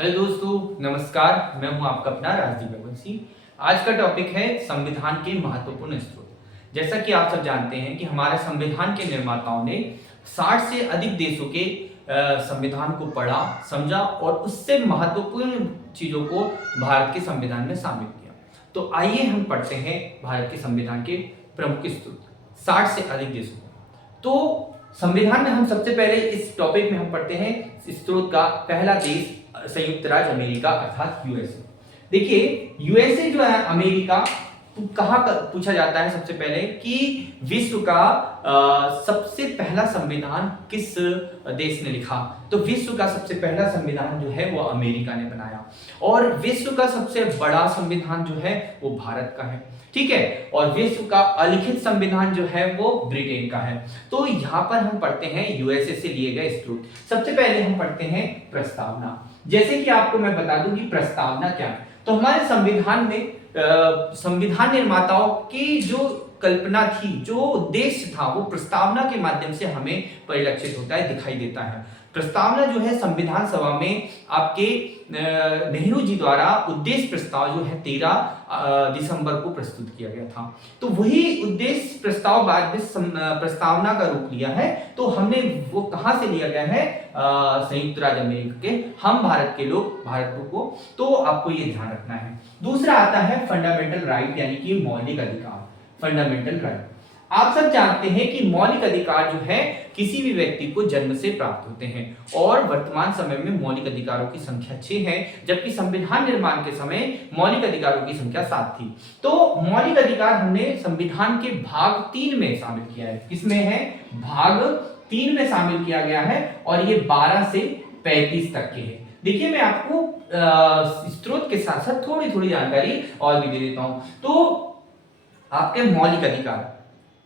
Hello दोस्तों, नमस्कार। मैं हूं आपका अपना राजदीप रघुवंशी। आज का टॉपिक है संविधान के महत्वपूर्ण स्रोत। जैसा कि आप सब जानते हैं कि हमारे संविधान के निर्माताओं ने 60 से अधिक देशों के संविधान को पढ़ा, समझा और उससे महत्वपूर्ण चीजों को भारत के संविधान में शामिल किया। तो आइए हम पढ़ते हैं भारत के संविधान के प्रमुख स्रोत 60 से अधिक देशों में। तो संविधान में हम सबसे पहले इस टॉपिक में हम पढ़ते हैं स्रोत का पहला देश संयुक्त राज्य अमेरिका अर्थात यूएसए। देखिए यूएसए जो है अमेरिका कहाँ पूछा जाता है सबसे पहले कि विश्व का सबसे पहला संविधान किस देश ने लिखा। तो विश्व का सबसे पहला संविधान जो है वो अमेरिका ने बनाया और विश्व का सबसे बड़ा संविधान जो है वो भारत का है। ठीक है, और विश्व का अलिखित संविधान जो है वो ब्रिटेन का है। तो यहाँ पर हम पढ़ते हैं यूएसए से लिए गए स्रोत। सबसे पहले हम पढ़ते हैं प्रस्तावना। जैसे कि आपको मैं बता दूं कि प्रस्तावना क्या है। तो हमारे संविधान में संविधान निर्माताओं की जो कल्पना थी, जो उद्देश्य था, वो प्रस्तावना के माध्यम से हमें परिलक्षित होता है, दिखाई देता है। प्रस्तावना जो है संविधान सभा में आपके नेहरू जी द्वारा उद्देश्य प्रस्ताव जो है 13 दिसंबर को प्रस्तुत किया गया था। तो वही उद्देश्य प्रस्ताव बाद में प्रस्तावना का रूप लिया है। तो हमने वो कहां से लिया गया है? संयुक्त राज्य अमेरिका के हम भारत के लोग, भारत को। तो आपको ये ध्यान रखना है। दूसरा आता है फंडामेंटल राइट यानी कि मौलिक अधिकार। फंडामेंटल राइट, आप सब जानते हैं कि मौलिक अधिकार जो है किसी भी व्यक्ति को जन्म से प्राप्त होते हैं और वर्तमान समय में मौलिक अधिकारों की संख्या 6 है, जबकि संविधान निर्माण के समय मौलिक अधिकारों की संख्या 7 थी। तो मौलिक अधिकार हमने संविधान के भाग 3 में शामिल किया है। किसमें है? भाग 3 में शामिल किया गया है और ये 12 से 35 तक के हैं। देखिए मैं आपको स्रोत के साथ साथ थोड़ी थोड़ी जानकारी और भी दे देता हूं। तो आपके मौलिक अधिकार,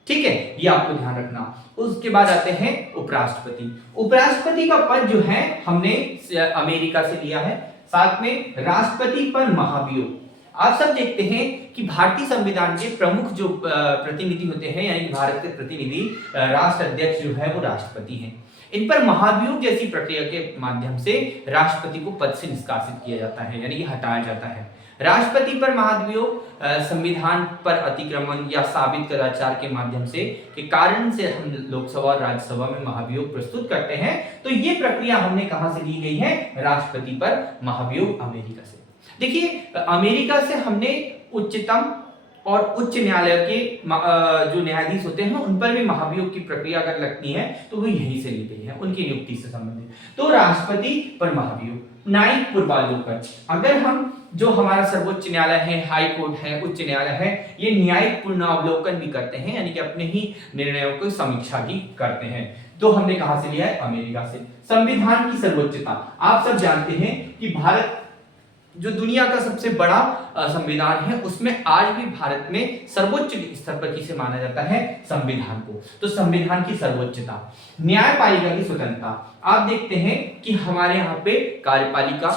ठीक है, ये आपको ध्यान रखना। उसके बाद आते हैं उपराष्ट्रपति। उपराष्ट्रपति का पद जो है हमने अमेरिका से लिया है। साथ में राष्ट्रपति पर महाभियोग। आप सब देखते हैं कि भारतीय संविधान के प्रमुख जो प्रतिनिधि होते हैं, यानी भारत के प्रतिनिधि राष्ट्र अध्यक्ष जो है वो राष्ट्रपति हैं। इन पर महाभियोग जैसी प्रक्रिया के माध्यम से राष्ट्रपति को पद से निष्कासित किया जाता है, यानी कि हटाया जाता है। राष्ट्रपति पर महाभियोग संविधान पर अतिक्रमण या साबित कदाचार के माध्यम से के कारण से हम लोकसभा और राज्यसभा में महाभियोग प्रस्तुत करते हैं। तो ये प्रक्रिया हमने कहां से ली गई है? राष्ट्रपति पर महाभियोग अमेरिका से। देखिए अमेरिका से हमने उच्चतम और उच्च न्यायालय के जो न्यायाधीश होते हैं उन पर भी महाभियोग की प्रक्रिया अगर लगती है तो वो यहीं से ली गई है, उनकी नियुक्ति से संबंधित। तो राष्ट्रपति पर महाभियोग। न्यायिक पूर्वावलोकन, अगर हम जो हमारा सर्वोच्च न्यायालय है, हाई कोर्ट है, उच्च न्यायालय है, ये न्यायिक पूर्वावलोकन भी करते हैं, यानी कि अपने ही निर्णयों की समीक्षा भी करते हैं। तो हमने कहां से लिया है? अमेरिका से। संविधान की सर्वोच्चता, आप सब जानते हैं कि भारत जो दुनिया का सबसे बड़ा संविधान है, उसमें आज भी भारत में सर्वोच्च स्तर पर किसे माना जाता है? संविधान को। तो संविधान की सर्वोच्चता। न्यायपालिका की स्वतंत्रता, आप देखते हैं कि हमारे यहाँ पे कार्यपालिका,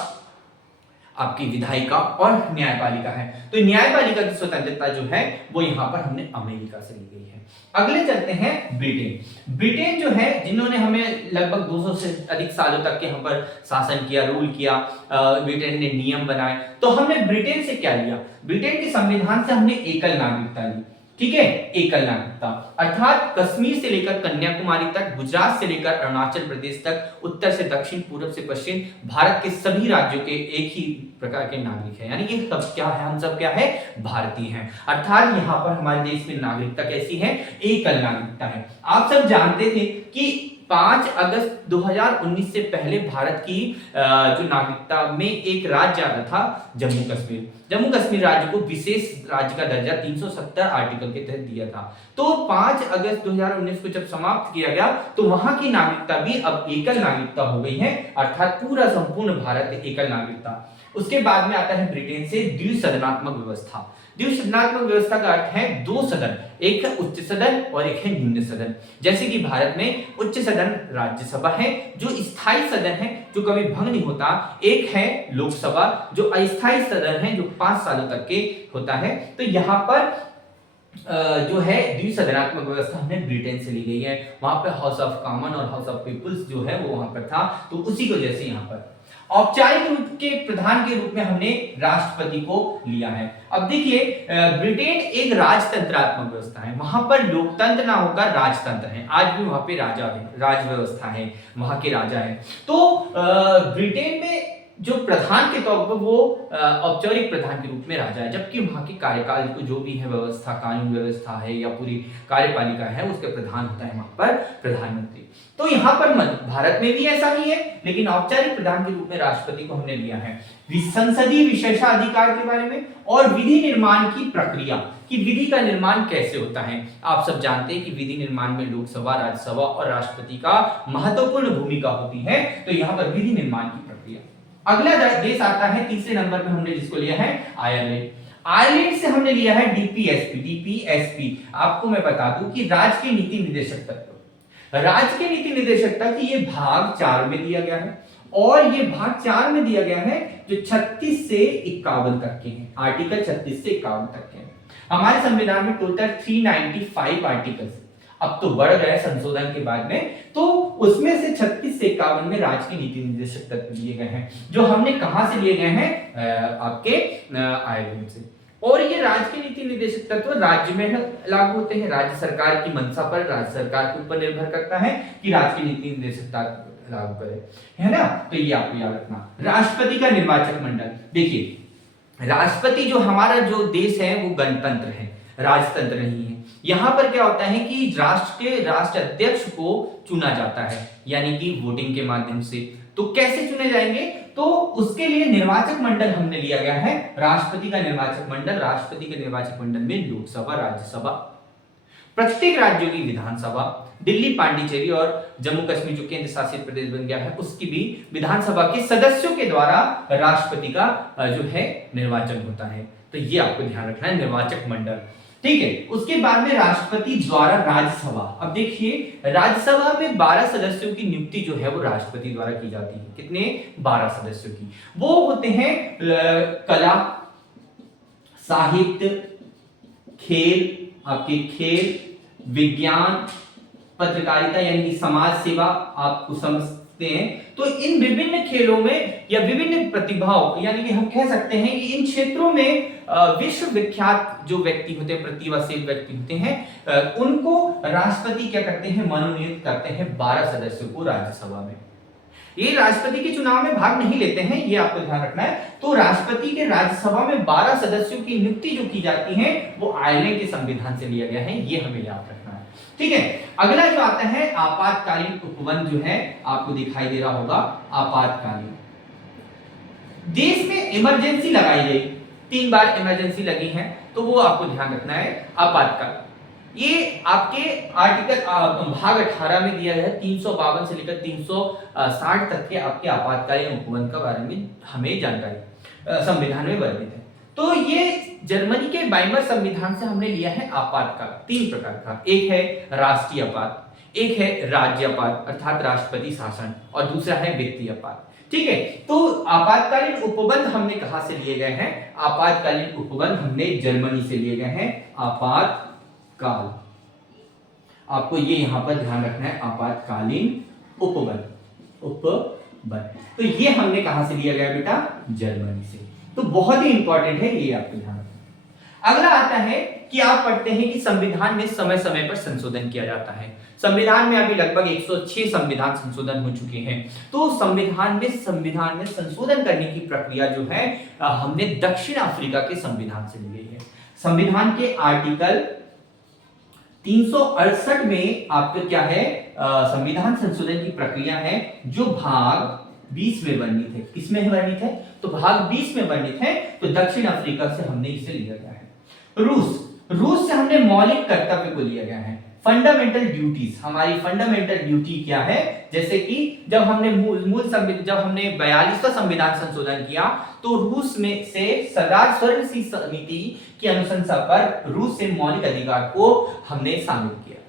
आपकी विधायिका और न्यायपालिका है। तो न्यायपालिका की स्वतंत्रता जो है वो यहाँ पर हमने अमेरिका से ली गई है। अगले चलते हैं ब्रिटेन। ब्रिटेन जो है, जिन्होंने हमें लगभग 200 से अधिक सालों तक के हम पर शासन किया, रूल किया, ब्रिटेन ने नियम बनाए। तो हमने ब्रिटेन से क्या लिया? ब्रिटेन के संविधान से हमने एकल नागरिकता ली। ठीक है, एकल नागरिकता अर्थात कश्मीर से लेकर कन्याकुमारी तक, गुजरात से लेकर अरुणाचल प्रदेश तक, उत्तर से दक्षिण, पूर्व से पश्चिम, भारत के सभी राज्यों के एक ही प्रकार के नागरिक हैं। यानी कि सब क्या है? हम सब क्या है? भारतीय हैं। अर्थात यहाँ पर हमारे देश में नागरिकता कैसी है? एकल नागरिकता है। आप सब जानते थे कि 5 अगस्त 2019 से पहले भारत की जो नागरिकता में एक राज्य आता था, जम्मू कश्मीर। जम्मू कश्मीर राज्य को विशेष राज्य का दर्जा 370 आर्टिकल के तहत दिया था। तो 5 अगस्त 2019 को जब समाप्त किया गया तो वहां की नागरिकता भी अब एकल नागरिकता हो गई है, अर्थात पूरा संपूर्ण भारत एकल नागरिकता। उसके बाद में आता है ब्रिटेन से द्विसदनात्मक व्यवस्था। द्विसदनात्मक व्यवस्था का अर्थ है 2 सदन, एक है उच्च सदन और एक है निम्न सदन। जैसे कि भारत में उच्च सदन राज्यसभा है जो स्थायी सदन है, जो कभी भंग नहीं होता। एक है लोकसभा जो अस्थायी सदन है, जो 5 सालों तक के होता है। तो यहाँ पर जो है द्विसदनात्मक व्यवस्था हमने ब्रिटेन से ली गई है। वहां पर हाउस ऑफ कॉमन और हाउस ऑफ पीपुल्स जो है वो वहां पर था, तो उसी को जैसे यहाँ पर औपचारिक रूप के प्रधान के रूप में हमने राष्ट्रपति को लिया है। अब देखिए ब्रिटेन एक राजतंत्रात्मक व्यवस्था है, वहां पर लोकतंत्र ना होकर राजतंत्र है। आज भी वहां पे राजा है, राज व्यवस्था है, वहां के राजा है। तो ब्रिटेन में जो प्रधान के तौर पर वो औपचारिक प्रधान के रूप में राजा है, जबकि वहां के कार्यकाल को जो भी है व्यवस्था, कानून व्यवस्था है या पूरी कार्यपालिका है, उसके प्रधान होता है वहां पर प्रधानमंत्री। तो यहाँ पर भारत में भी ऐसा ही है, लेकिन औपचारिक प्रधान के रूप में राष्ट्रपति को हमने लिया है। संसदीय विशेषाधिकार के बारे में और विधि निर्माण की प्रक्रिया कि विधि का निर्माण कैसे होता है। आप सब जानते हैं कि विधि निर्माण में लोकसभा, राज्यसभा और राष्ट्रपति का महत्वपूर्ण भूमिका होती है। तो यहाँ पर विधि निर्माण की प्रक्रिया। अगला देश आता है तीसरे नंबर पे हमने जिसको लिया है आयरलैंड। आयरलैंड से हमने लिया है डीपीएसपी। डीपीएसपी आपको मैं बता दूं कि राज्य के नीति निर्देशक तत्व, राज्य के नीति निर्देशक तत्व ये भाग 4 में दिया गया है, और ये भाग 4 में दिया गया है जो 36 से 51 तक के हैं। आर्टिकल 36 से 51 तक के हैं। हमारे संविधान में टोटल 395 आर्टिकल्स, अब तो बढ़ गए संशोधन के बाद में, तो उसमें से 36 से 51 में राज्य के नीति निर्देशक तत्व लिए गए हैं, जो हमने कहां से लिए गए हैं, आपके आयरलैंड से। और ये राज्य के नीति निर्देशक तत्व राज्य में लागू होते हैं। राज्य सरकार की मंशा पर, राज्य सरकार के ऊपर निर्भर करता है कि राज्य की नीति निर्देशक तत्व लागू करे, है ना। तो ये आपको याद रखना। राष्ट्रपति का निर्वाचक मंडल, देखिए राष्ट्रपति जो हमारा जो देश है वो गणतंत्र है, राजतंत्र नहीं है। यहां पर क्या होता है कि राष्ट्र के राष्ट्र अध्यक्ष को चुना जाता है, यानी कि वोटिंग के माध्यम से। तो कैसे चुने जाएंगे, तो उसके लिए निर्वाचक मंडल हमने लिया गया है, राष्ट्रपति का निर्वाचक मंडल। राष्ट्रपति के निर्वाचक मंडल में लोकसभा, राज्यसभा, प्रत्येक राज्यों की विधानसभा, दिल्ली, पांडिचेरी और जम्मू कश्मीर जो केंद्र शासित प्रदेश बन गया है उसकी भी विधानसभा के सदस्यों के द्वारा राष्ट्रपति का जो है निर्वाचन होता है। तो ये आपको ध्यान रखना है, निर्वाचक मंडल, ठीक है। उसके बाद में राष्ट्रपति द्वारा राज्यसभा। अब देखिए राज्यसभा में 12 सदस्यों की नियुक्ति जो है वो राष्ट्रपति द्वारा की जाती है। कितने? 12 सदस्यों की। वो होते हैं कला, साहित्य, खेल, आपके खेल, विज्ञान, पत्रकारिता यानी कि समाज सेवा, आपको समझते हैं। तो इन विभिन्न खेलों में या विभिन्न प्रतिभाओं, यानी कि हम कह सकते हैं कि इन क्षेत्रों में विश्व विख्यात जो व्यक्ति होते हैं, प्रतिभाशाली व्यक्ति होते हैं, उनको राष्ट्रपति क्या करते हैं, मनोनीत करते हैं 12 सदस्यों को राज्यसभा में। ये राष्ट्रपति के चुनाव में भाग नहीं लेते हैं, ये आपको ध्यान रखना है। तो राष्ट्रपति के राज्यसभा में 12 सदस्यों की नियुक्ति जो की जाती है वो आयरलैंड के संविधान से लिया गया है, ये हमें याद रखना है, ठीक है। अगला जो आता है आपातकालीन उपबंध, जो है आपको दिखाई दे रहा होगा, आपातकालीन। देश में इमरजेंसी लगाई गई, 3 बार इमरजेंसी लगी है, तो वो आपको ध्यान रखना है। आपातकाल ये आपके आर्टिकल भाग 18 में दिया गया है। 352 से लेकर 360 तक के आपके आपातकालीन उपबंध के बारे में हमें जानकारी संविधान में वर्णित है। तो ये जर्मनी के वाइमर संविधान से हमने लिया है आपातकाल 3 प्रकार का। एक है राष्ट्रीय आपात, एक है राज्य आपात अर्थात राष्ट्रपति शासन, और दूसरा है व्यक्ति आपात, ठीक है। तो आपातकालीन उपबंध हमने कहां से लिए गए हैं? आपातकालीन उपबंध हमने जर्मनी से लिए गए हैं। आपातकाल, आपको ये यहां पर ध्यान रखना है, आपातकालीन उपबंध, उपबंध। तो ये हमने कहां से लिया गया बेटा? जर्मनी से। तो बहुत ही इंपॉर्टेंट है, ये आपको ध्यान रखना। अगला आता है कि आप पढ़ते हैं कि संविधान में समय समय पर संशोधन किया जाता है। संविधान में अभी लगभग 106 संविधान संशोधन हो चुके हैं। तो संविधान में संशोधन करने की प्रक्रिया जो है हमने दक्षिण अफ्रीका के संविधान से ली गई है। संविधान के आर्टिकल 368 में आपका क्या है, संविधान संशोधन की प्रक्रिया है, जो भाग 20 में वर्णित है। किसमें वर्णित है? तो भाग 20 में वर्णित है। तो दक्षिण अफ्रीका से हमने इसे लिया गया है। रूस से हमने मौलिक कर्तव्य को लिया गया है। फंडामेंटल ड्यूटीज, हमारी फंडामेंटल ड्यूटी क्या है? जैसे कि जब हमने जब हमने 42वां संविधान संशोधन किया, तो रूस में से सरदार स्वर्ण सिंह समिति की अनुशंसा पर रूस से मौलिक अधिकार को हमने शामिल किया।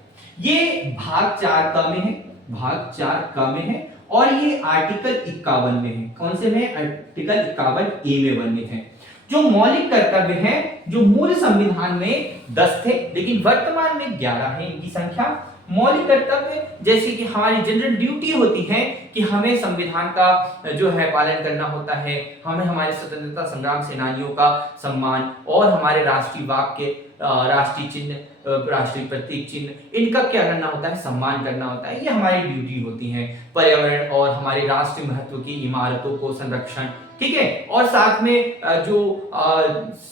ये भाग 4 का में है, भाग 4 का में है, और ये आर्टिकल 51 में है। कौन से में? आर्टिकल 51 ए में वर्णित है। जो मौलिक कर्तव्य हैं जो मूल संविधान में 10 थे, लेकिन वर्तमान में 11 है इनकी संख्या। मौलिक कर्तव्य जैसे कि हमारी जनरल ड्यूटी होती है कि हमें संविधान का जो है पालन करना होता है, हमें हमारे स्वतंत्रता संग्राम सेनानियों का सम्मान और हमारे राष्ट्रीय वाक्य, राष्ट्रीय चिन्ह, राष्ट्रीय प्रतीक चिन्ह, इनका क्या करना होता है, सम्मान करना होता है। ये हमारी ड्यूटी होती है। पर्यावरण और हमारे राष्ट्रीय महत्व की इमारतों को संरक्षण, ठीक है। और साथ में जो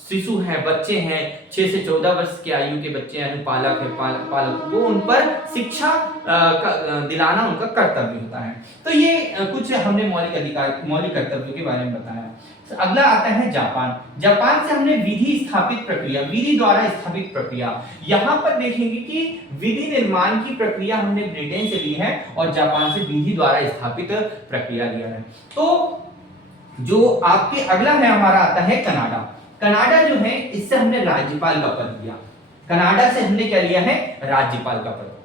शिशु हैं, बच्चे हैं, 6 से 14 वर्ष की आयु के बच्चे हैं, अनुपालक है, पालक को उन पर शिक्षा दिलाना उनका कर्तव्य होता है। तो ये कुछ हमने मौलिक कर्तव्यों के बारे में बताया। अगला आता है जापान। जापान से हमने विधि स्थापित प्रक्रिया, विधि द्वारा स्थापित प्रक्रिया, यहां पर देखेंगे कि विधि निर्माण की प्रक्रिया हमने ब्रिटेन से ली है और जापान से विधि द्वारा स्थापित प्रक्रिया लिया है। तो जो आपके अगला है हमारा आता है कनाडा। कनाडा जो है इससे हमने राज्यपाल का पद लिया। कनाडा से हमने क्या लिया है, राज्यपाल का पद।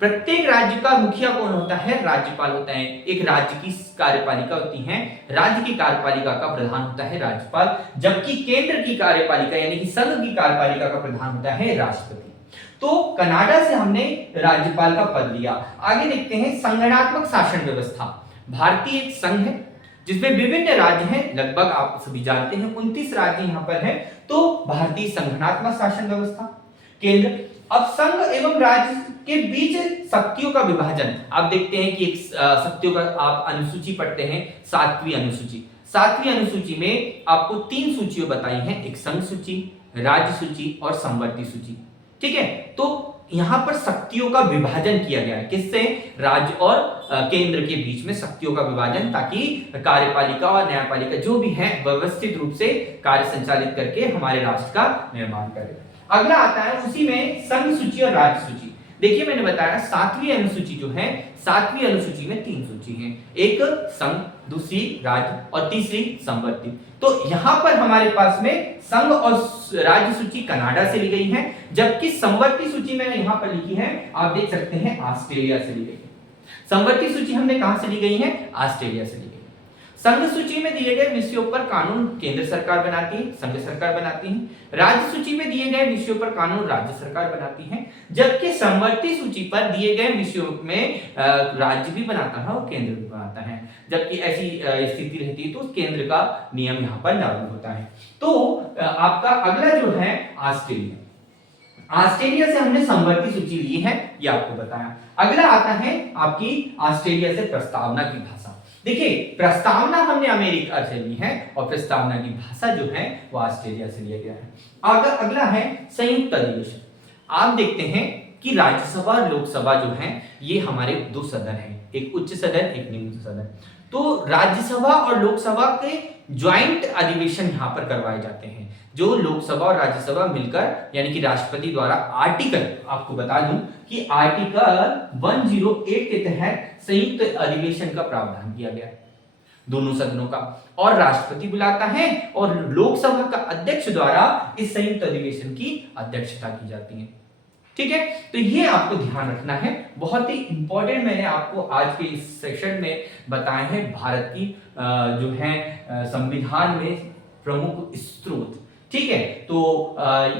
प्रत्येक राज्य का मुखिया कौन होता है, राज्यपाल होता है। एक राज्य की कार्यपालिका होती है, राज्य की कार्यपालिका का प्रधान होता है राज्यपाल, जबकि केंद्र की कार्यपालिका यानी कि संघ की कार्यपालिका का प्रधान होता है राष्ट्रपति। तो कनाडा से हमने राज्यपाल का पद लिया। आगे देखते हैं संगठनात्मक शासन व्यवस्था। भारतीय एक संघ है जिसमें विभिन्न राज्य हैं, लगभग आप सभी जानते हैं 29 राज्य यहाँ पर हैं। तो भारतीय संगठनात्मक शासन व्यवस्था, केंद्र। अब संघ एवं राज्य के बीच शक्तियों का विभाजन, आप देखते हैं कि एक शक्तियों का आप अनुसूची पढ़ते हैं, 7वीं अनुसूची। 7वीं अनुसूची में आपको 3 सूचियां बताई हैं, एक संघ सूची, राज्य सूची और समवर्ती सूची, ठीक है। तो यहां पर शक्तियों का विभाजन किया गया है, किससे, राज्य और केंद्र के बीच में शक्तियों का विभाजन, ताकि कार्यपालिका और न्यायपालिका जो भी है व्यवस्थित रूप से कार्य संचालित करके हमारे राष्ट्र का निर्माण करे। अगला आता है उसी में संघ सूची और राज्य सूची। देखिए मैंने बताया 7वीं अनुसूची जो है, 7वीं अनुसूची में 3 सूची हैं, एक संघ, दूसरी राज्य और तीसरी समवर्ती। तो यहां पर हमारे पास में संघ और राज्य सूची कनाडा से ली गई है, जबकि समवर्ती सूची मैंने यहां पर लिखी है, आप देख सकते हैं ऑस्ट्रेलिया से ली गई है। समवर्ती सूची हमने कहां से ली गई है, ऑस्ट्रेलिया से ली गई है। संघ सूची में दिए गए विषयों पर कानून केंद्र सरकार बनाती है, संघ सरकार बनाती है। राज्य सूची में दिए गए विषयों पर कानून राज्य सरकार बनाती है, जबकि समवर्ती सूची पर दिए गए विषयों में राज्य भी बनाता है और केंद्र भी बनाता है। जबकि ऐसी स्थिति रहती है तो केंद्र का नियम यहाँ पर लागू होता है। तो आपका अगला जो है ऑस्ट्रेलिया। ऑस्ट्रेलिया से हमने समवर्ती सूची ली है, ये आपको बताया। अगला आता है आपकी ऑस्ट्रेलिया से प्रस्तावना की भाषा। देखिए प्रस्तावना हमने अमेरिका से ली है और प्रस्तावना की भाषा जो है वो ऑस्ट्रेलिया से लिया गया है। अगला है संयुक्त अधिवेशन। आप देखते हैं कि राज्यसभा और लोकसभा जो है ये हमारे 2 सदन हैं, एक उच्च सदन एक निम्न सदन। तो राज्यसभा और लोकसभा के ज्वाइंट अधिवेशन यहाँ पर करवाए जाते हैं, जो लोकसभा और राज्यसभा मिलकर, यानी कि राष्ट्रपति द्वारा आर्टिकल, आपको बता दूं कि आर्टिकल 108 के तहत संयुक्त अधिवेशन का प्रावधान किया गया है दोनों सदनों का, और राष्ट्रपति बुलाता है और लोकसभा का अध्यक्ष द्वारा इस संयुक्त अधिवेशन की अध्यक्षता की जाती है, ठीक है। तो ये आपको ध्यान रखना है, बहुत ही इंपॉर्टेंट मैंने आपको आज के इस सेशन में बताए हैं भारत की जो है संविधान में प्रमुख स्रोत, ठीक है। तो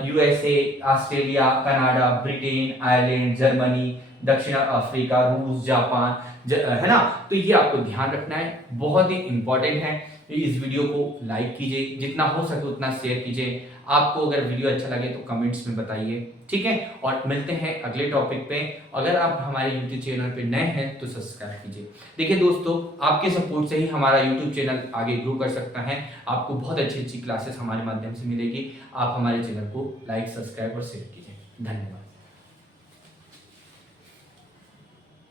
USA, Australia, Canada, Britain, Ireland, Germany, दक्षिण अफ्रीका, रूस, जापान, है ना। तो ये आपको ध्यान रखना है, बहुत ही इंपॉर्टेंट है। इस वीडियो को लाइक कीजिए, जितना हो सके उतना शेयर कीजिए। आपको अगर वीडियो अच्छा लगे तो कमेंट्स में बताइए, ठीक है। और मिलते हैं अगले टॉपिक पे। अगर आप हमारे यूट्यूब चैनल पे नए हैं तो सब्सक्राइब कीजिए। देखिए दोस्तों, आपके सपोर्ट से ही हमारा यूट्यूब चैनल आगे ग्रो कर सकता है। आपको बहुत अच्छी अच्छी क्लासेस हमारे माध्यम से मिलेगी। आप हमारे चैनल को लाइक, सब्सक्राइब और शेयर कीजिए। धन्यवाद।